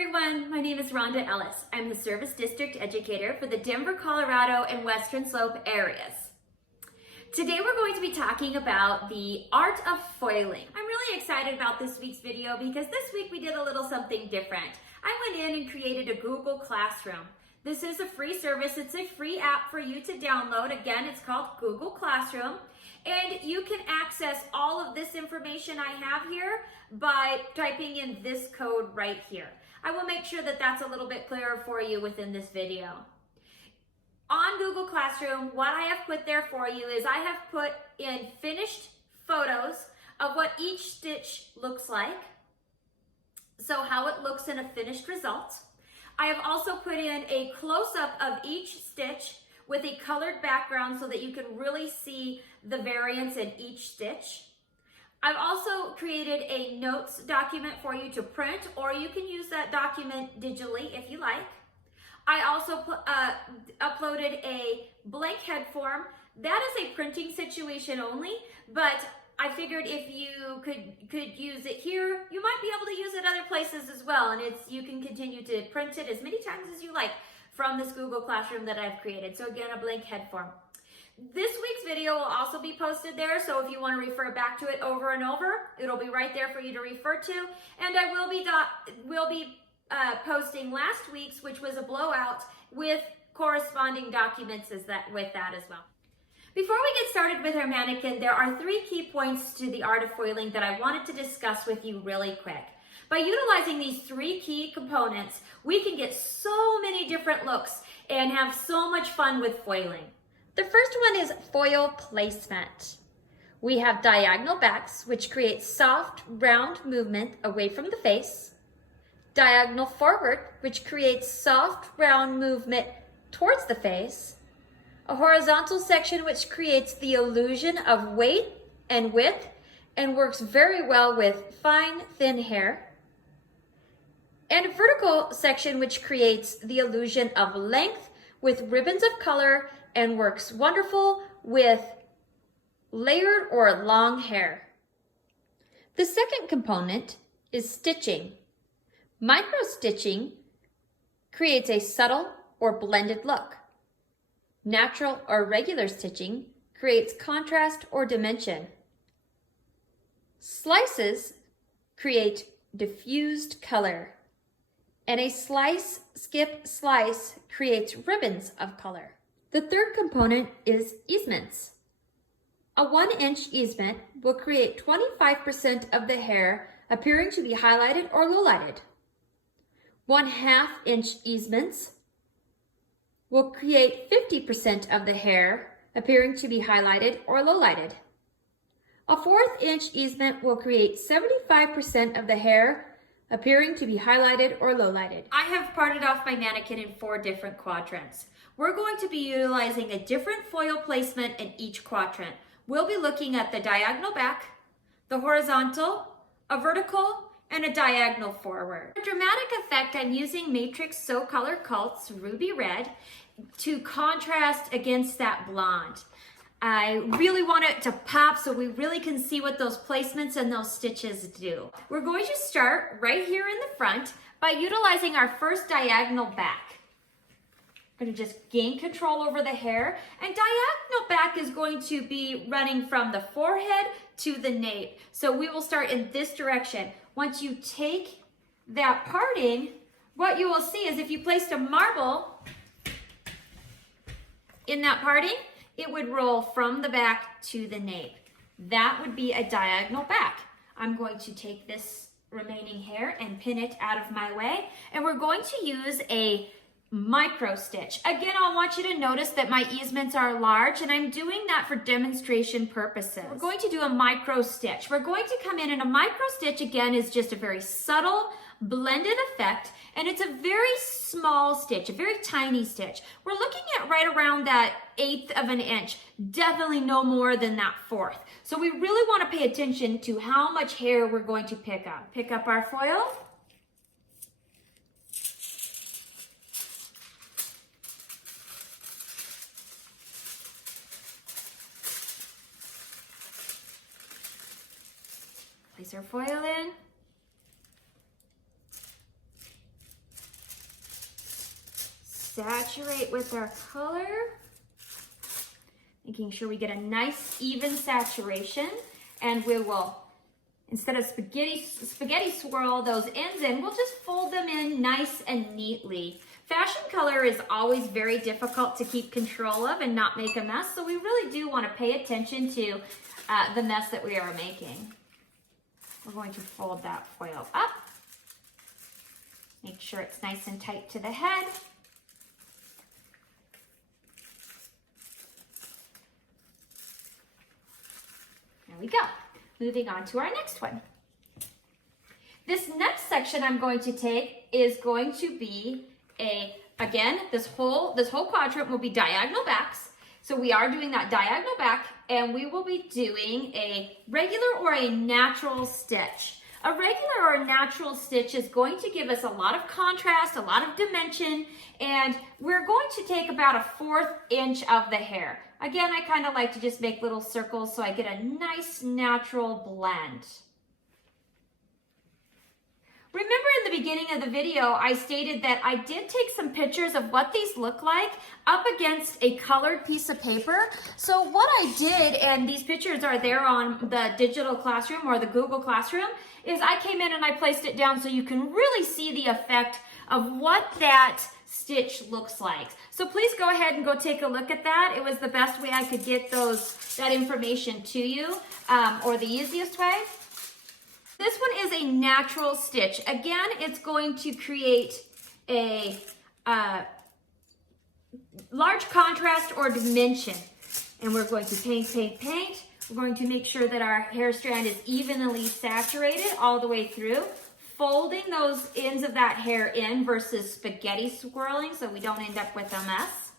everyone, my name is Rhonda Ellis. I'm the Service District Educator for the Denver, Colorado, and Western Slope areas. Today we're going to be talking about the art of foiling. I'm really excited about this week's video because this week we did a little something different. I went in and created a Google Classroom. This is a free service. It's a free app for you to download. Again, it's called Google Classroom. And you can access all of this information I have here by typing in this code right here. I will make sure that that's a little bit clearer for you within this video. On Google Classroom, what I have put there for you is I have put in finished photos of what each stitch looks like. So how it looks in a finished result. I have also put in a close-up of each stitch with a colored background so that you can really see the variance in each stitch. I've also created a notes document for you to print, or you can use that document digitally if you like. I also uploaded a blank head form. That is a printing situation only, but I figured if you could use it here, you might be able to use it other places as well, and you can continue to print it as many times as you like from this Google Classroom that I've created. So again, a blank head form. This week's video will also be posted there, so if you want to refer back to it over and over, it'll be right there for you to refer to. And I will be posting last week's, which was a blowout, with corresponding documents with that as well. Before we get started with our mannequin, there are 3 key points to the art of foiling that I wanted to discuss with you really quick. By utilizing these 3 key components, we can get so many different looks and have so much fun with foiling. The first one is foil placement. We have diagonal backs, which create soft, round movement away from the face. Diagonal forward, which creates soft, round movement towards the face. A horizontal section, which creates the illusion of weight and width and works very well with fine, thin hair. And a vertical section, which creates the illusion of length with ribbons of color and works wonderful with layered or long hair. The second component is stitching. Micro stitching creates a subtle or blended look. Natural or regular stitching creates contrast or dimension. Slices create diffused color. And a slice, skip, slice creates ribbons of color. The third component is easements. A 1-inch easement will create 25% of the hair appearing to be highlighted or lowlighted. 1/2-inch easements will create 50% of the hair appearing to be highlighted or lowlighted. A 1/4-inch easement will create 75% of the hair appearing to be highlighted or lowlighted. I have parted off my mannequin in 4 different quadrants. We're going to be utilizing a different foil placement in each quadrant. We'll be looking at the diagonal back, the horizontal, a vertical, and a diagonal forward. For dramatic effect, I'm using Matrix So Color Cults Ruby Red to contrast against that blonde. I really want it to pop so we really can see what those placements and those stitches do. We're going to start right here in the front by utilizing our first diagonal back. I'm going to just gain control over the hair, and diagonal back is going to be running from the forehead to the nape. So we will start in this direction. Once you take that parting, what you will see is if you placed a marble in that parting, it would roll from the back to the nape. That would be a diagonal back. I'm going to take this remaining hair and pin it out of my way, and we're going to use a micro stitch. Again, I want you to notice that my easements are large, and I'm doing that for demonstration purposes. We're going to do a micro stitch. We're going to come in, and a micro stitch again is just a very subtle blended effect, and it's a very small stitch, a very tiny stitch. We're looking at right around that 1/8 of an inch, definitely no more than that 1/4. So we really want to pay attention to how much hair we're going to pick up. Pick up our foil. Place our foil in. saturate with our color, making sure we get a nice even saturation. And we will, instead of spaghetti swirl those ends in, we'll just fold them in nice and neatly. Fashion color is always very difficult to keep control of and not make a mess, so we really do want to pay attention to the mess that we are making. We're going to fold that foil up. Make sure it's nice and tight to the head. There we go. Moving on to our next one. This next section I'm going to take is going to be again, this whole quadrant will be diagonal backs. So we are doing that diagonal back, and we will be doing a regular or a natural stitch. A regular or natural stitch is going to give us a lot of contrast, a lot of dimension, and we're going to take about a 1/4 inch of the hair. Again, I kind of like to just make little circles so I get a nice natural blend. Remember in the beginning of the video, I stated that I did take some pictures of what these look like up against a colored piece of paper. So what I did, and these pictures are there on the digital classroom or the Google Classroom, is I came in and I placed it down so you can really see the effect of what that stitch looks like. So please go ahead and go take a look at that. It was the best way I could get that information to you, or the easiest way. This one is a natural stitch. Again, it's going to create a large contrast or dimension. And we're going to paint, paint, paint. We're going to make sure that our hair strand is evenly saturated all the way through, folding those ends of that hair in versus spaghetti swirling so we don't end up with a mess.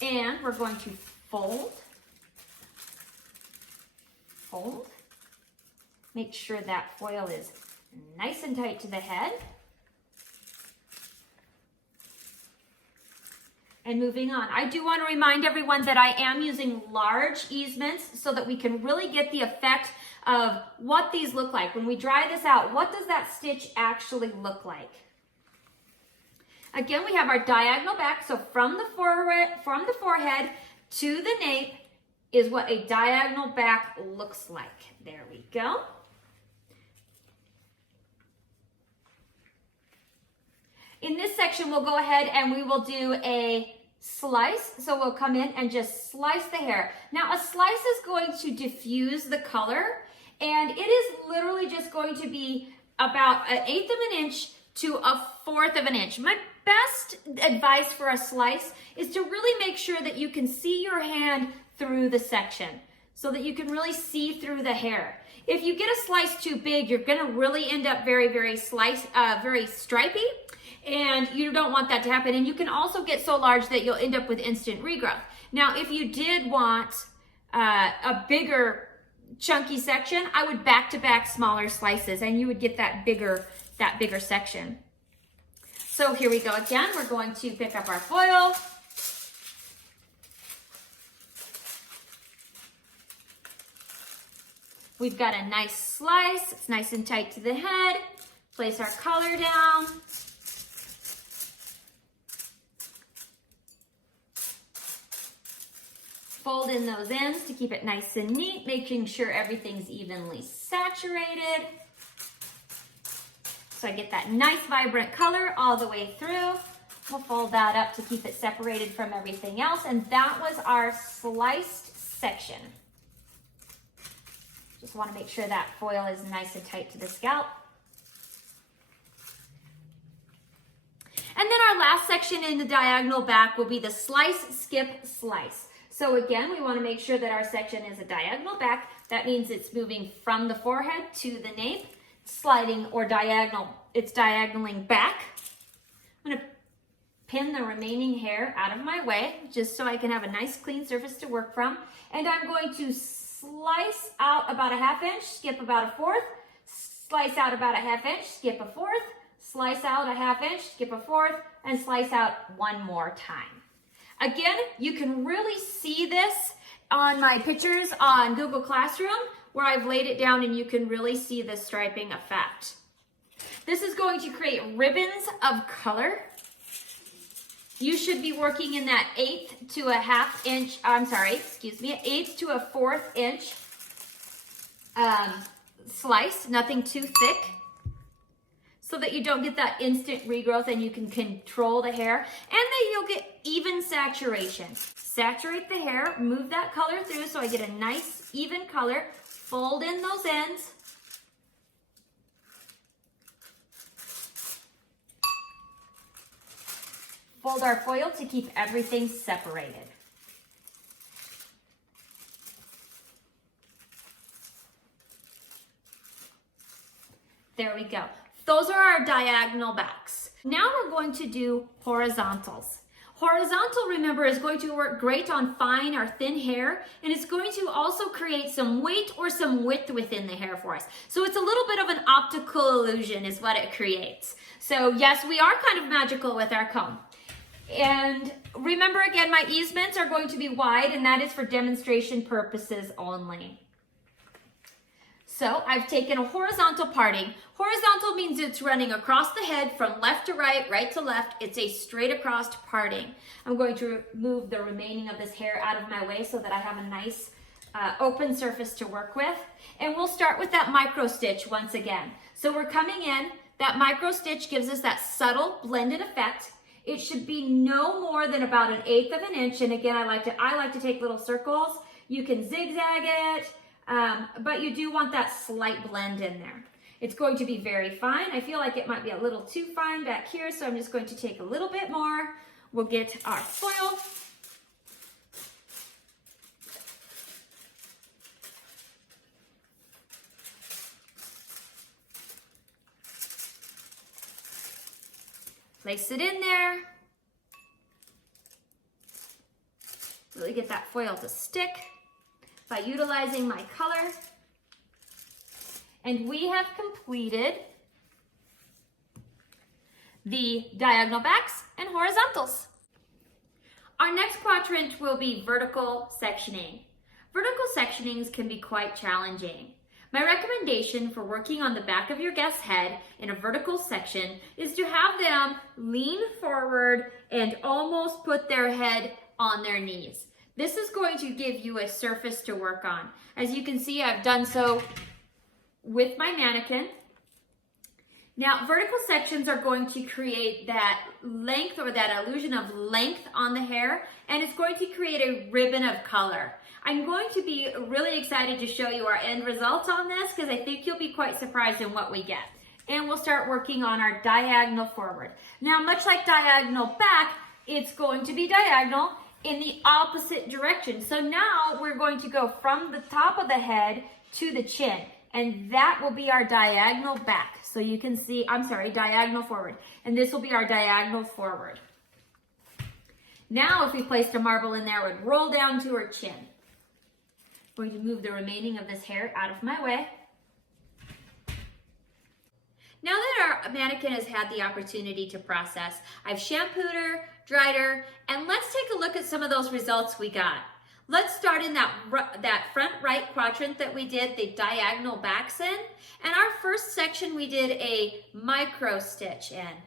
And we're going to fold, fold. Make sure that foil is nice and tight to the head. And moving on, I do want to remind everyone that I am using large easements so that we can really get the effect of what these look like. When we dry this out, what does that stitch actually look like? Again, we have our diagonal back, so from the forehead to the nape is what a diagonal back looks like. There we go. In this section, we'll go ahead and we will do a slice. So we'll come in and just slice the hair. Now, a slice is going to diffuse the color, and it is literally just going to be about 1/8 of an inch to 1/4 of an inch. My best advice for a slice is to really make sure that you can see your hand through the section so that you can really see through the hair. If you get a slice too big, you're going to really end up very, very stripy. And you don't want that to happen. And you can also get so large that you'll end up with instant regrowth. Now, if you did want a bigger chunky section, I would back-to-back smaller slices and you would get that bigger section. So here we go again. We're going to pick up our foil. We've got a nice slice. It's nice and tight to the head. Place our color down. Fold in those ends to keep it nice and neat, making sure everything's evenly saturated. So I get that nice vibrant color all the way through. We'll fold that up to keep it separated from everything else. And that was our sliced section. Just want to make sure that foil is nice and tight to the scalp. And then our last section in the diagonal back will be the slice, skip, slice. So again, we want to make sure that our section is a diagonal back. That means it's moving from the forehead to the nape, sliding or diagonal. It's diagonaling back. I'm going to pin the remaining hair out of my way just so I can have a nice clean surface to work from. And I'm going to slice out about a 1/2 inch, skip about a 1/4, slice out about a 1/2 inch, skip a 1/4, slice out a 1/2 inch, skip a 1/4, and slice out one more time. Again, you can really see this on my pictures on Google Classroom where I've laid it down and you can really see the striping effect. This is going to create ribbons of color. You should be working in that 1/8 to a 1/2 inch, I'm sorry, excuse me, 1/8 to a 1/4 inch slice, nothing too thick, so that you don't get that instant regrowth and you can control the hair, and that you'll get even saturation. Saturate the hair, move that color through so I get a nice even color, fold in those ends. Fold our foil to keep everything separated. There we go. Those are our diagonal backs. Now we're going to do horizontals. Horizontal, remember, is going to work great on fine or thin hair, and it's going to also create some weight or some width within the hair for us. So it's a little bit of an optical illusion is what it creates. So yes, we are kind of magical with our comb. And remember again, my easements are going to be wide, and that is for demonstration purposes only. So I've taken a horizontal parting. Horizontal means it's running across the head from left to right, right to left. It's a straight across parting. I'm going to remove the remaining of this hair out of my way so that I have a nice open surface to work with. And we'll start with that micro stitch once again. So we're coming in, that micro stitch gives us that subtle blended effect. It should be no more than about 1/8 of an inch. And again, I like to take little circles. You can zigzag it, but you do want that slight blend in there. It's going to be very fine. I feel like it might be a little too fine back here, so I'm just going to take a little bit more. We'll get our foil. Place it in there. Really get that foil to stick by utilizing my color. And we have completed the diagonal backs and horizontals. Our next quadrant will be vertical sectioning. Vertical sectionings can be quite challenging. My recommendation for working on the back of your guest's head in a vertical section is to have them lean forward and almost put their head on their knees. This is going to give you a surface to work on. As you can see, I've done so with my mannequin. Now, vertical sections are going to create that length or that illusion of length on the hair, and it's going to create a ribbon of color. I'm going to be really excited to show you our end results on this because I think you'll be quite surprised in what we get. And we'll start working on our diagonal forward. Now, much like diagonal back, it's going to be diagonal in the opposite direction. So now we're going to go from the top of the head to the chin, and that will be our diagonal back. So you can see, diagonal forward. And this will be our diagonal forward. Now, if we placed a marble in there, it would roll down to her chin. I'm going to move the remaining of this hair out of my way. Now that our mannequin has had the opportunity to process, I've shampooed her, dried her, and let's take a look at some of those results we got. Let's start in that front right quadrant that we did the diagonal backs in. And our first section, we did a micro stitch in.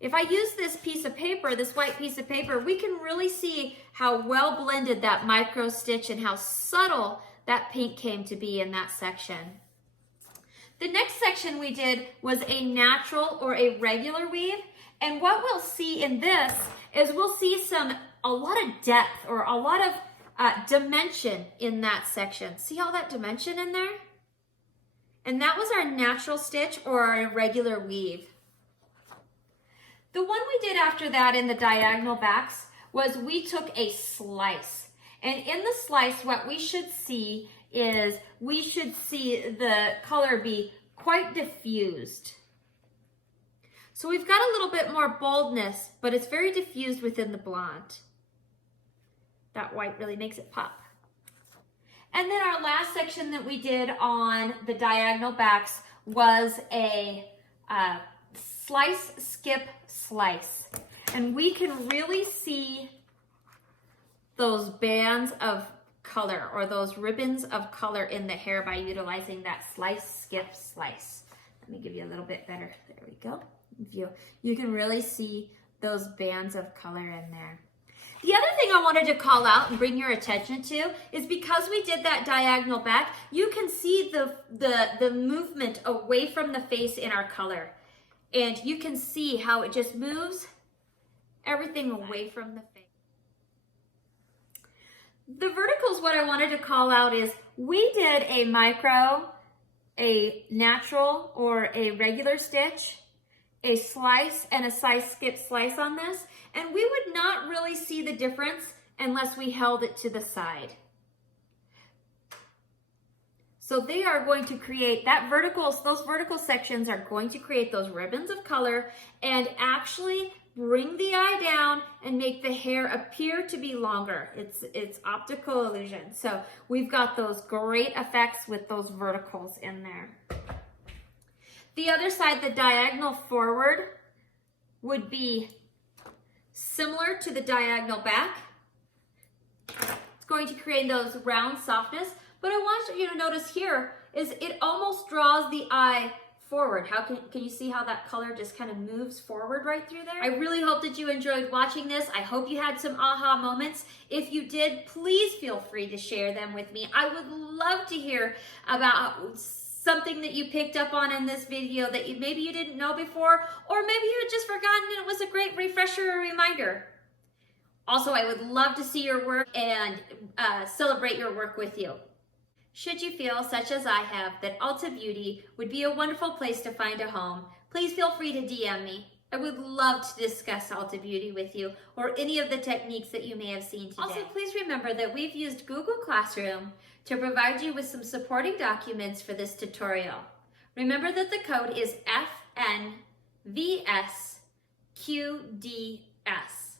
If I use this piece of paper, this white piece of paper, we can really see how well blended that micro stitch and how subtle that pink came to be in that section. The next section we did was a natural or a regular weave. And what we'll see in this is we'll see a lot of depth or a lot of dimension in that section. See all that dimension in there? And that was our natural stitch or our regular weave. The one we did after that in the diagonal backs was we took a slice. And in the slice, what we should see is we should see the color be quite diffused. So we've got a little bit more boldness, but it's very diffused within the blonde. That white really makes it pop. And then our last section that we did on the diagonal backs was a slice, skip, slice. And we can really see those bands of color or those ribbons of color in the hair by utilizing that slice, skip, slice. Let me give you a little bit better. There we go. You can really see those bands of color in there. The other thing I wanted to call out and bring your attention to is because we did that diagonal back, you can see the movement away from the face in our color. And you can see how it just moves everything away from the face. The verticals, what I wanted to call out is we did a micro, a natural or a regular stitch, a slice and a side skip slice on this, and we would not really see the difference unless we held it to the side. So they are going to create that those vertical sections are going to create those ribbons of color and actually bring the eye down and make the hair appear to be longer. It's optical illusion. So we've got those great effects with those verticals in there. The other side, the diagonal forward, would be similar to the diagonal back. It's going to create those round softness, but I want you to notice here is it almost draws the eye forward. How can you see how that color just kind of moves forward right through there? I really hope that you enjoyed watching this. I hope you had some aha moments. If you did, please feel free to share them with me. I would love to hear about something that you picked up on in this video that maybe you didn't know before, or maybe you had just forgotten and it was a great refresher or reminder. Also, I would love to see your work and celebrate your work with you. Should you feel, such as I have, that Ulta Beauty would be a wonderful place to find a home, please feel free to DM me. I would love to discuss Ulta Beauty with you or any of the techniques that you may have seen today. Also, please remember that we've used Google Classroom to provide you with some supporting documents for this tutorial. Remember that the code is FNVSQDS.